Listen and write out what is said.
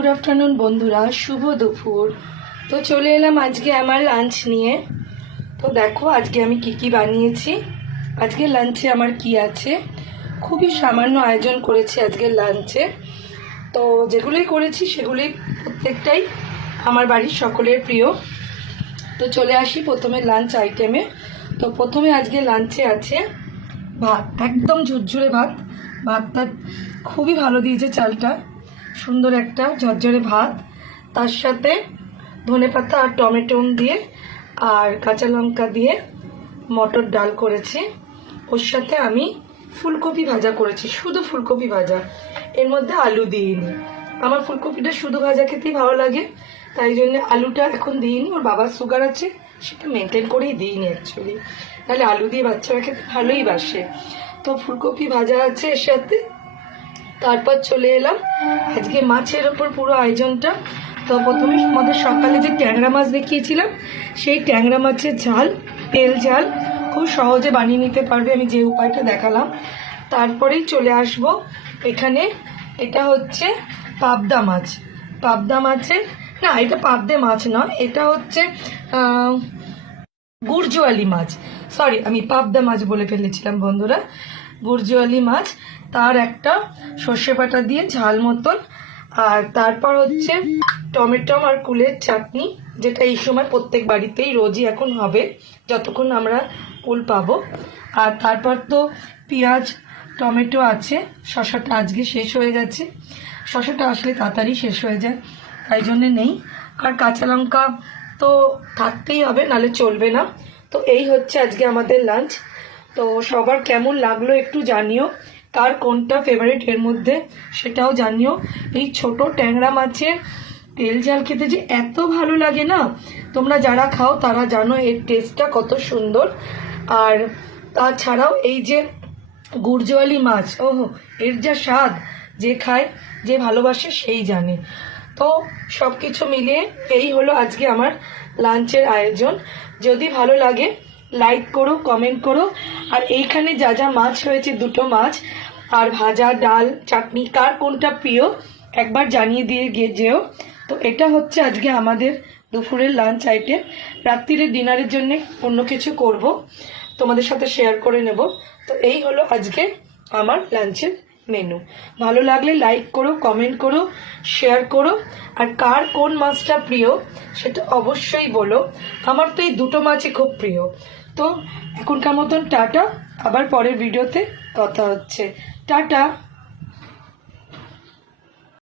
Good afternoon बंधुरा शुभ दुपुर। तो चले एलाम आज के आमार लांच निये। तो देखो आज के आमी की बानिয়েছি। आज के लांचे आमार की आछे खूबই सामान्य आयोजन करेছি आज के लांचे। तो जेगुलोई करेছি सेगुलोई प्रत्येकटाई आमार बाड़िर सकलेर प्रिय। तो चले आसि प्रथमे लांच आइटेमे। तो प्रथमे आज के लांचे आछे भात, एकदम झुरझुरे भात। भातटा खूबই भालो दिয়েছে चालटा, सुंदर एक झरझरे भात, तार साथे धनेपाता और टमेटो दिए और काँचा लंका दिए मटर डाल करेছি। ओर साथे आमी फुलकपि भाजा करेছি, शुधु फुलकपि भाजा, एर मध्य आलू दिइনি। आमार फुलकपिटा शुधु भाजा खेतेই भालो लागे, ताई जन्य आलूटा एखन दिइনি। ओर बाবার सुगार आछे सेटा मेनटेन करेই दिइনি एक्चुअली, नाहले आलू दिए बाच्चारा खेते भालोई बाসে। तो फुलकपि भाजा आछे एर साथे। तारपर चले एलाम आज के माछेर ओपर पुरो आयोजनटा। तो प्रथमे आमादेर सकाले जे टैंगरा माछ देखिएछिलाम सेई टैंगरा माछेर झाल, तेल झाल खूब सहजे बानिये निते पारबे आमि जे उपायटा देखालाम। तारपरेई चले आसबो एखाने, एटा होच्छे पाबदा माछ। पाबदा माछेर ना, एटा पाबदे माछ नय, एटा होच्छे गुरजोयाली माछ। सरि आमि पाबदा माछ बोले फेलेछिलाम बंधुरा, गुरजोयाली माछ। तार एकटा सर्षे बाटा दिए झाल मतन, और तारपर होच्छे टमेटो और कुलेर चाटनी, जेटा এই সময় প্রত্যেক বাড়িতেই রোজই এখন হবে যতক্ষণ আমরা কুল পাবো। আর তারপর তো পেঁয়াজ টমেটো আছে, শশাটা আজকে শেষ হয়ে গেছে, শশাটা আসলে তাড়াতাড়ি শেষ হয়ে যায় তাই জন্য নেই। আর কাঁচা লঙ্কা তো থাকতেই হবে, নালে চলবে না। তো এই হচ্ছে আজকে আমাদের লাঞ্চ। তো সবার কেমন লাগলো একটু জানিও, কার কোনটা ফেভারিট এর মধ্যে সেটাও জানিও। এই ছোট ট্যাংরা মাছের তেল ঝাল খেতে যে এত ভালো লাগে না, তোমরা যারা খাও তারা জানো এর টেস্টটা কত সুন্দর। আর তাছাড়াও এই যে গুরজোয়ালি মাছ, ওহো এর যা স্বাদ, যে খায় যে ভালোবাসে সেই জানে। তো সব কিছু মিলিয়ে এই হলো আজকে আমার লাঞ্চের আয়োজন। যদি ভালো লাগে লাইক করো, কমেন্ট করো। আর এইখানে যা যা মাছ হয়েছে, দুটো মাছ আর ভাজা, ডাল, চাটনি, কার কোনটা প্রিয় একবার জানিয়ে দিয়ে গিয়ে যেও। তো এটা হচ্ছে আজকে আমাদের দুপুরের লাঞ্চ আইটেম। রাত্রিরে ডিনারের জন্য অন্য কিছু করব, তোমাদের সাথে শেয়ার করে নেব। তো এই হলো আজকে আমার লাঞ্চের মেনু। ভালো লাগলে লাইক করো, কমেন্ট করো, শেয়ার করো। আর কার কোন মাছটা প্রিয় সেটা অবশ্যই বলো। আমার তো এই দুটো মাছই খুব প্রিয়। তো এখনকার মতন টাটা, আবার পরের ভিডিওতে কথা হচ্ছে। টাটা।